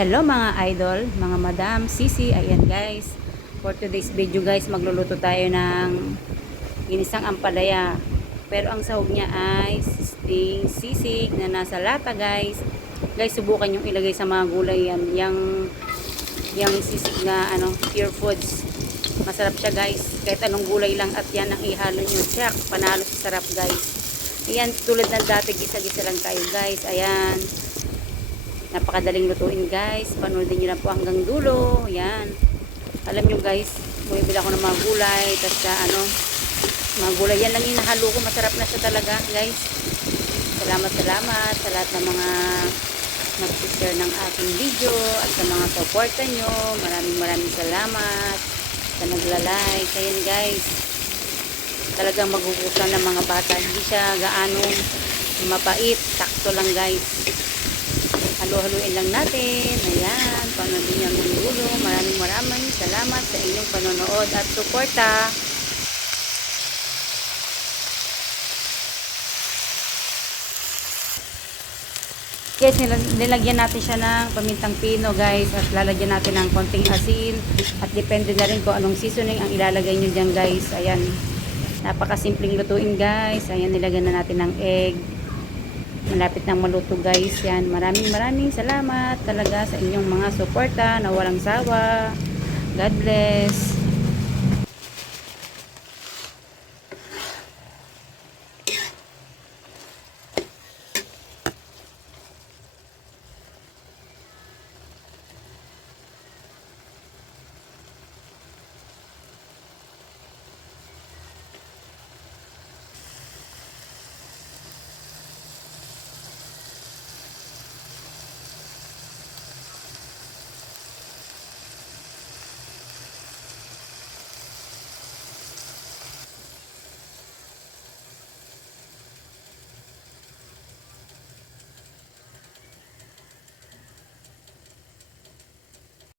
Hello mga idol, mga madam, sisi, ayan guys. For today's video guys, magluluto tayo ng ginisang ampalaya. Pero ang sahog niya ay sting sisig na nasa lata guys. Guys, subukan yung ilagay sa mga gulay yan. Yang, yang sisig na ano, pure foods. Masarap siya guys. Kahit anong gulay lang at yan ang ihalo nyo. Check, panalo sa sarap guys. Ayan, tulad ng dati, gisa-gisa lang tayo guys. Ayan. Napakadaling lutuin guys. Panoodin nyo lang po hanggang dulo. Yan. Alam nyo guys, bumibili ako ng mga gulay. Tapos ano, mga gulay. Yan lang yung nahalo ko. Masarap na siya talaga guys. Salamat, salamat sa lahat ng mga nag-share ng aking video at sa mga supporta nyo. Maraming maraming salamat sa nagla-like. Ayan guys. Talagang magugustuhan ng mga bata. Hindi siya gaano mapait. Sakto lang guys halo-haluin lang natin. Ayan, panoodin niyo ang dulo. Maraming maraming salamat sa inyong panonood at suporta. Guys, nilag- nilagyan natin siya ng pamintang pino guys at lalagyan natin ng konting asin at depende na rin kung anong seasoning ang ilalagay nyo dyan guys. Ayan, napakasimpleng lutuin guys. Ayan, nilagyan na natin ng egg malapit nang maluto guys. Yan. Maraming maraming salamat talaga sa inyong mga suporta na walang sawa. God bless